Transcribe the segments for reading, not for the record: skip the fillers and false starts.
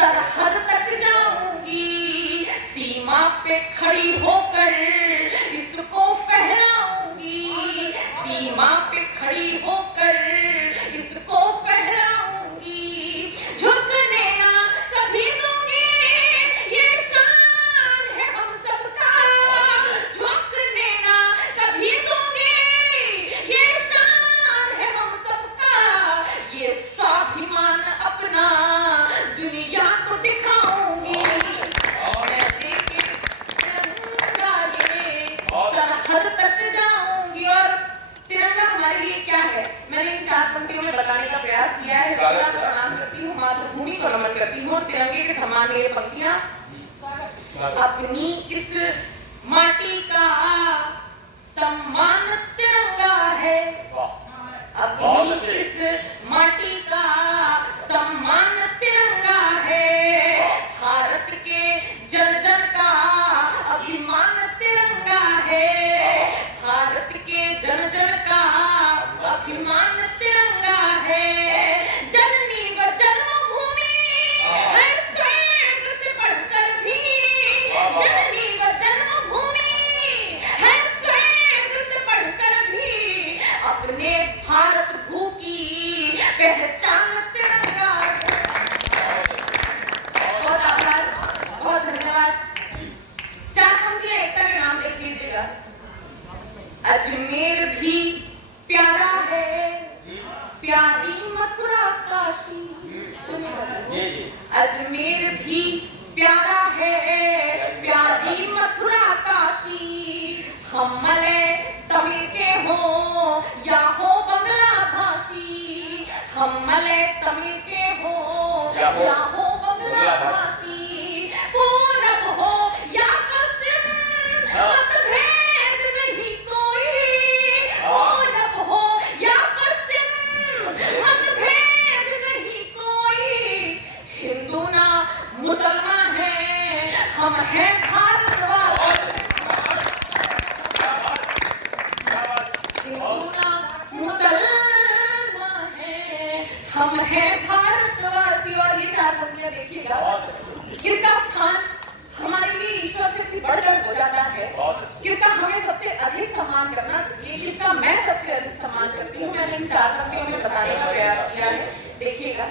सरहद तक जाऊंगी, सीमा पे खड़ी होकर इसको फहराऊंगी, सीमा पे खड़ी होकर इसको फहराऊंगी, झुकने ना कभी दूंगी, ये शान है हम सबका, झुकने ना कभी दूंगी, ये शान है हम सबका, ये स्वाभिमान अपना दुनिया को दिखाऊंगी, मैं देके तिरंगा ये सरहद तक जाऊंगी। और तिरंगा हमारे लिए क्या है, मैंने इन 4 पंक्तियों में बताने का प्रयास किया है। प्रणाम करती हूँ, मातृभूमि को नमन करती हूँ, और तिरंगे के समान ये पंक्तियां अपनी इस माटी का सम्मान तिरंगा है, अपनी इस माटी का सम्मान तिरंगा है, भारत के जन जन का अभिमान तिरंगा है, भारत के जन जन का अभिमान तिरंगा है, जननी व जन्मभूमि है स्वर्ग से बढ़कर भी, जननी व जन्मभूमि है स्वर्ग से बढ़कर भी, अपने भारत भू की पहचान तिरंगा है। बहुत आभार, बहुत धन्यवाद। 4 पंक्तियां एकता के नाम देख लीजिएगा। अजमेर भी प्यारा है, प्यारी मथुरा काशी, अजमेर भी प्यारा है, प्यारी मथुरा काशी, हम मलय तमिल के हो या हो बंगला भाषी, हम मलय तमिल के हो या हो बंगला भाषी, पूरब हो या पश्चिम मतभेद नहीं कोई, पूरब हो या पश्चिम मतभेद नहीं कोई, हिंदू ना मुसलमान है, हम हैं भारतवासी, हिंदू ना मुसलमान है, हम हैं भारतवासी। और ये 4 पंक्तियां देखिएगा, किसका स्थान हमारे लिए ईश्वर से भी बढ़कर हो जाता है, किसका हमें सबसे अधिक सम्मान करना चाहिए, किसका मैं सबसे अधिक सम्मान करती हूँ, मैंने इन 4 पंक्तियों में बताने का प्रयास किया है। देखिएगा,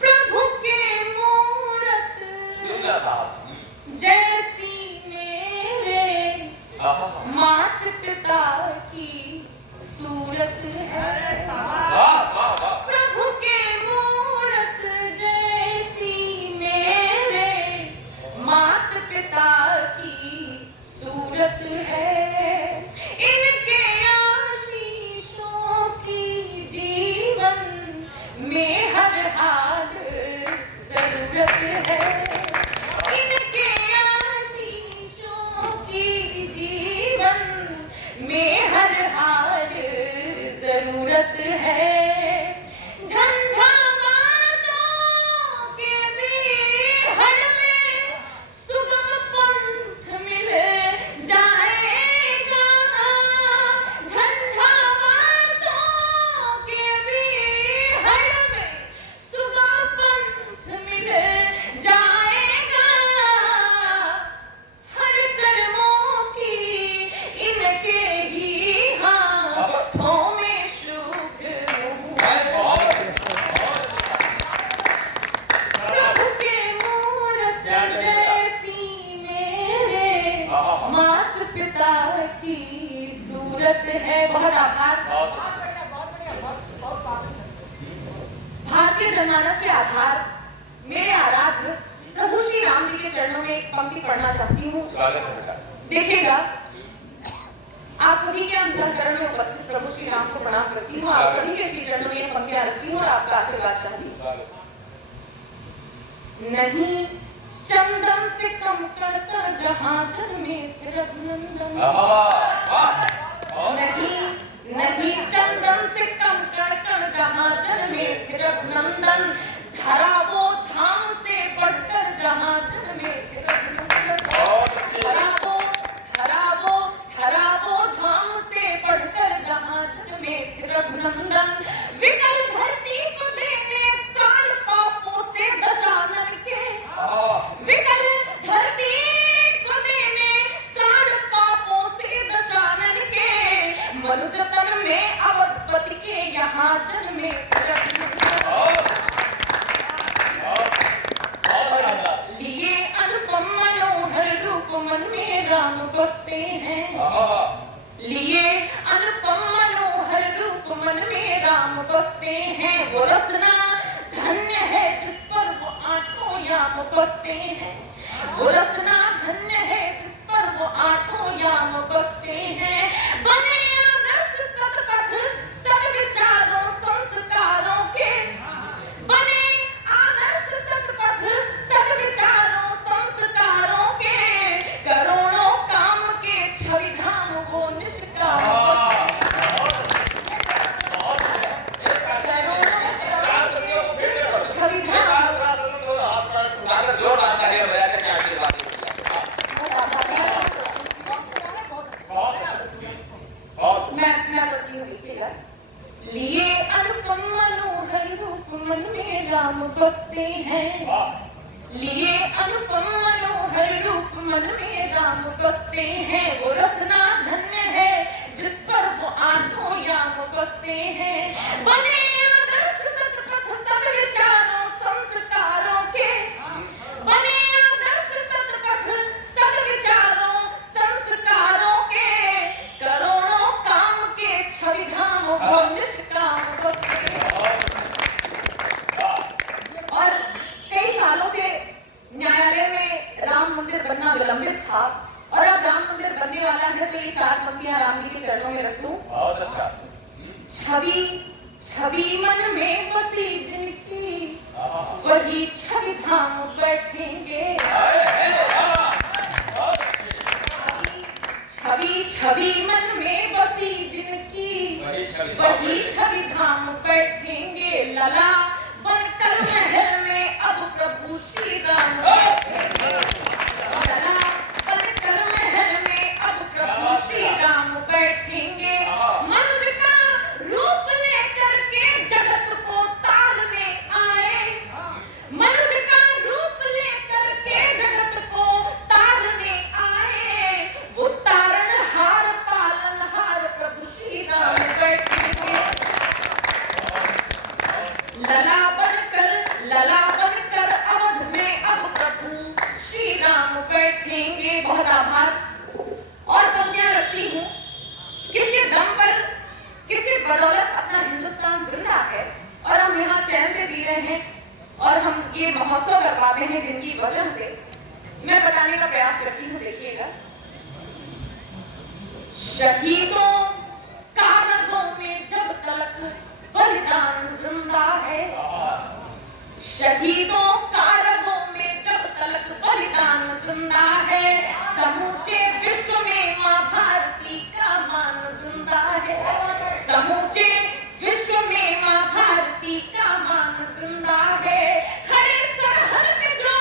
प्रभु के मूरत जैसी मेरे मात पिता की सूरत है, प्रभु के मूरत जैसी मेरे मात पिता की सूरत है, इनके आशीषों की जीवन में हर हाल जरूरत है, इनके आशीषों की जीवन में हर हाल जरूरत है, झंझावातों के बीहड़ में सुगम पंथ मिल जाएगा, झंझावातों के बीहड़ में सुगम पंथ मिल जाएगा, हर कर्मों की इनके ही हाथों में शुभ प्रभु के मूरत जैसी मेरे मातृ पिता की सूरत है। बहुत आभार। भारतीय जनमानस के आधार मेरे आराध्य प्रभु श्री राम जी के चरणों में एक पंक्ति पढ़ना चाहती हूँ। देखिएगा, आप सभी के अंतःकरण में उपस्थित प्रभु श्री राम को प्रणाम करती हूँ, आप सभी के श्री चरणों में पंक्तियां रखती हूँ और आपका आशीर्वाद चाहती हूँ। नहीं चंदन से कम करता जहाँ जन्मे रघुनंदन, नहीं चंदन से कम करता जहाँ जन्मे रघुनंदन, धरा वो धाम से बढ़कर जहाँ जन्मे रघुनंदन, धरा वो धाम से बढ़कर जहाँ जन्मे रघुनंदन, विकल धरती को देने त्राण राम बसते हैं, लिए अनुपम मनोहर रूप मन में राम बसते हैं। वो रत्ना धन्य है जिस पर वो आठों याम बसते हैं। बने आदर्श सतपथ सद्विचारों संस्कारों के, बने आदर्श सतपथ सद्विचारों संस्कारों के, करोड़ों काम के छवि धाम वो निष्काम बसते हैं। और कई सालों से न्यायालय में राम मंदिर बनना विलंबित था, और अब राम मंदिर बनने वाला है, तो ये 4 पंक्तियां राम जी के चरणों में रख दूं। बहुत अच्छा। छवि छवि मन में बसी जिनकी, वही छवि धाम बैठेंगे। छवि छवि मन में बसी जिनकी, वही छवि धाम बैठेंगे। लला बनकर महल में अब प्रभु श्री राम बैठेंगे। लला बनकर महल में अब प्रभु श्री राम बैठेंगे। मर्द का रूप लेकर के जगत को तारने आए, मर्द का रूप लेकर के जगत को तारने आए। वो तारनहार पालनहार प्रभु श्री राम बैठेंगे। लला बनकर अवध में अब प्रभु श्री राम बैठेंगे। बहुत आभार। और पंक्तियां रखती हूँ, किसके दम पर, किसके बदौलत अपना हिंदुस्तान जिंदा है और हम यहाँ चैन से जी रहे हैं, और हम ये महोत्सव करवाते हैं जिनकी वजह से मैं बताने का प्रयास करती हूँ। देखिएगा, शहीदों कारगों में जब तक बलिदान जिंदा है, शहीदों कारगों में जब तक बलिदान जिंदा है, समूचे विश्व में मां भारती का मान जिंदा है। समूचे विश्व में मां भारती का मान जिंदा है। खड़े सरहद पे जो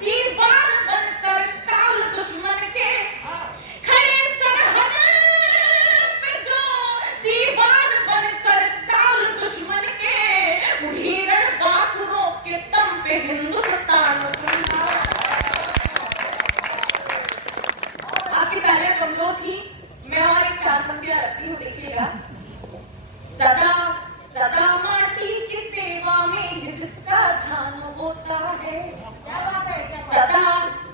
दीवार बनकर काल दुश्मन के, खड़े सरहद पे जो दीवार बनकर काल दुश्मन के, उन्हीं रणबांकुरों के दम पे हिंदुस्तान जिंदा। आपके पहले कमजोर थी, मैं और एक 4 पंक्तियां रखती हूँ। देखिएगा, सदा सदा माटी की सेवा में जिसका ध्यान होता है, सदा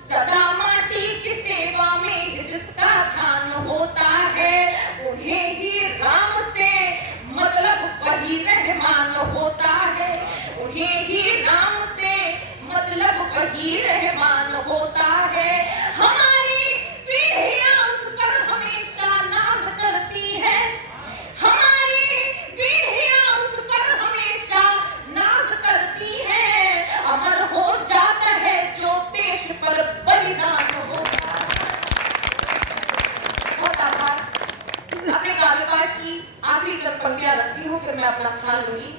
सदा माटी की सेवा में जिसका ध्यान होता है, उन्हें ही राम से मतलब वही रहमान होता है। उन्हें ही राम से मतलब वही रहमान होता है। हमारी पीढ़ियां उस पर हमेशा नाज करती है, हमारी पीढ़ियां उस पर हमेशा नाज करती है। अमर हो जाता है जो देश पर बलिदान होता है। बहुत आभार। अपने कार्यकाल की आखिरी चंद पंक्तियां रखती हूँ, फिर मैं अपना स्थान लूंगी।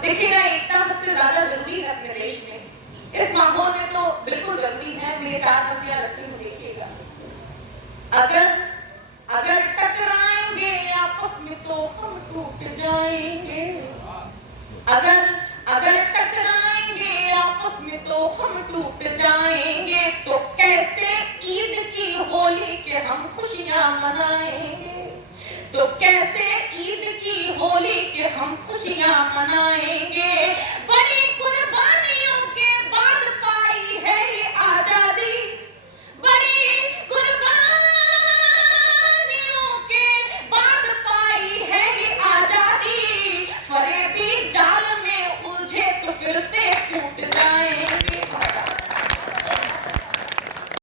देखिएगा, एकता सबसे ज्यादा जरूरी है अपने देश में। इस माहौल में तो बिल्कुल जरूरी है। मैं 4 पंक्तियां रखती हूँ। देखिएगा, अगर टकराएंगे आपस में तो हम टूट जाएंगे। अगर टकराएंगे आपस में तो हम टूट जाएंगे। तो कैसे ईद की होली के हम खुशियां मनाएंगे, तो कैसे ईद की होली के हम खुशियां मनाएंगे।